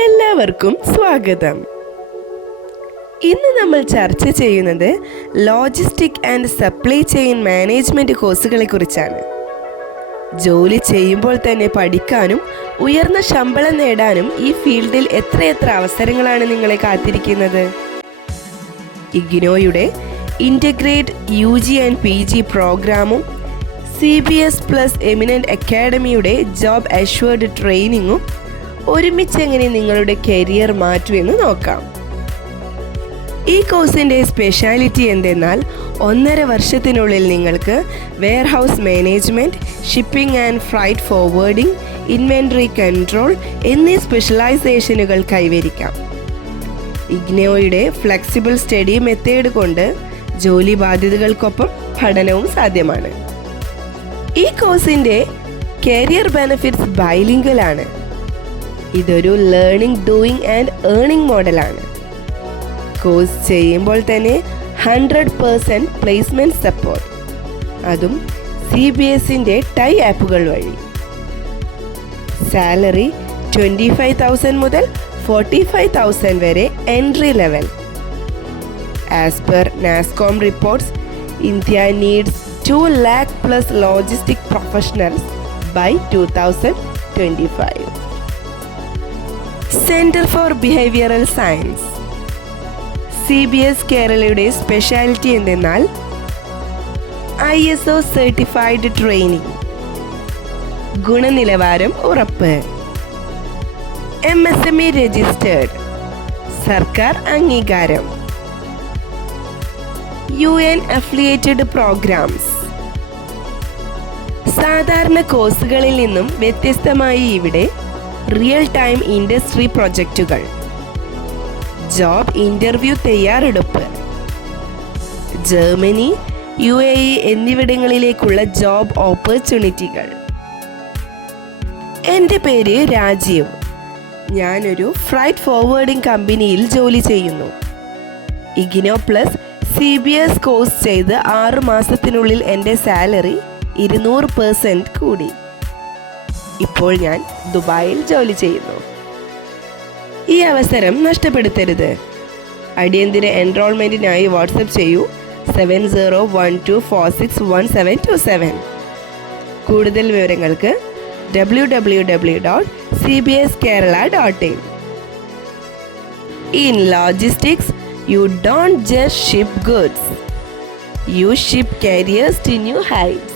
എല്ലാവർക്കും സ്വാഗതം. ഇന്ന് നമ്മൾ ചർച്ച ചെയ്യുന്നത് logistic and supply chain management കോഴ്സുകളെ കുറിച്ചാണ്. ജോലി ചെയ്യുമ്പോൾ തന്നെ പഠിക്കാനും ഉയർന്ന ശമ്പളം നേടാനും ഈ ഫീൽഡിൽ എത്രയെത്ര അവസരങ്ങളാണ് നിങ്ങളെ കാത്തിരിക്കുന്നത്. ഇഗ്നോയുടെ ഇൻ്റഗ്രേറ്റ് UG ആൻഡ് PG പ്രോഗ്രാമും CBS പ്ലസ് എമിനൻ്റ് അക്കാഡമിയുടെ ജോബ് അഷ്വേർഡ് ട്രെയിനിങ്ങും ഒരുമിച്ച് എങ്ങനെ നിങ്ങളുടെ കരിയർ മാറ്റുമെന്ന് നോക്കാം. ഈ കോഴ്സിൻ്റെ സ്പെഷ്യാലിറ്റി എന്തെന്നാൽ 1.5 വർഷത്തിനുള്ളിൽ നിങ്ങൾക്ക് warehouse management, shipping and freight forwarding, inventory control എന്നീ സ്പെഷ്യലൈസേഷനുകൾ കൈവരിക്കാം. ഇഗ്നോയുടെ ഫ്ലെക്സിബിൾ സ്റ്റഡി മെത്തേഡ് കൊണ്ട് ജോലി ബാധ്യതകൾക്കൊപ്പം പഠനവും സാധ്യമാണ്. ഈ കോഴ്സിൻ്റെ കരിയർ ബെനിഫിറ്റ്സ് ബൈലിംഗലാണ്. ഇതൊരു ലേണിംഗ്, ഡൂയിങ് ആൻഡ് ഏർണിംഗ് മോഡലാണ്. കോഴ്സ് ചെയ്യുമ്പോൾ തന്നെ 100% പ്ലേസ്മെൻറ്റ് സപ്പോർട്ട്, അതും CBSൻ്റെ ടൈ ആപ്പുകൾ വഴി. സാലറി 25,000 മുതൽ 45,000 വരെ entry level. As per NASSCOM reports, India needs 2 lakh plus logistic professionals by 2025. Centre for behavioural science. CBS കേരളയുടെ സ്പെഷ്യാലിറ്റി എന്തെന്നാൽ ISO സർട്ടിഫൈഡ് ട്രെയിനിങ്, ഗുണനിലവാരം ഉറപ്പ്, MSME രജിസ്റ്റേർഡ്, സർക്കാർ അംഗീകാരം, UN അഫിലിയേറ്റഡ് പ്രോഗ്രാംസ്. സാധാരണ കോഴ്സുകളിൽ നിന്നും വ്യത്യസ്തമായി ഇവിടെ റിയൽ ടൈം ഇൻഡസ്ട്രി പ്രൊജക്റ്റുകൾ, ജോബ് ഇൻ്റർവ്യൂ തയ്യാറെടുപ്പ്, ജർമ്മനി, UAE എന്നിവിടങ്ങളിലേക്കുള്ള ജോബ് ഓപ്പർച്യൂണിറ്റികൾ. എൻ്റെ പേര് രാജീവ്. ഞാനൊരു ഫ്രൈറ്റ് ഫോർവേഡിംഗ് കമ്പനിയിൽ ജോലി ചെയ്യുന്നു. ഇഗ്നോ പ്ലസ് CBS കോഴ്സ് ചെയ്ത് 6 മാസത്തിനുള്ളിൽ എൻ്റെ സാലറി 200% കൂടി. ഇപ്പോൾ ഞാൻ ദുബായിൽ ജോലി ചെയ്യുന്നു. ഈ അവസരം നഷ്ടപ്പെടുത്തരുത്. അടിയന്തര എൻറോൾമെൻറ്റിനായി വാട്സപ്പ് ചെയ്യൂ 7012461727. കൂടുതൽ വിവരങ്ങൾക്ക് www.cbskerala.in. In logistics, you don't just ship goods, you ship careers to new heights.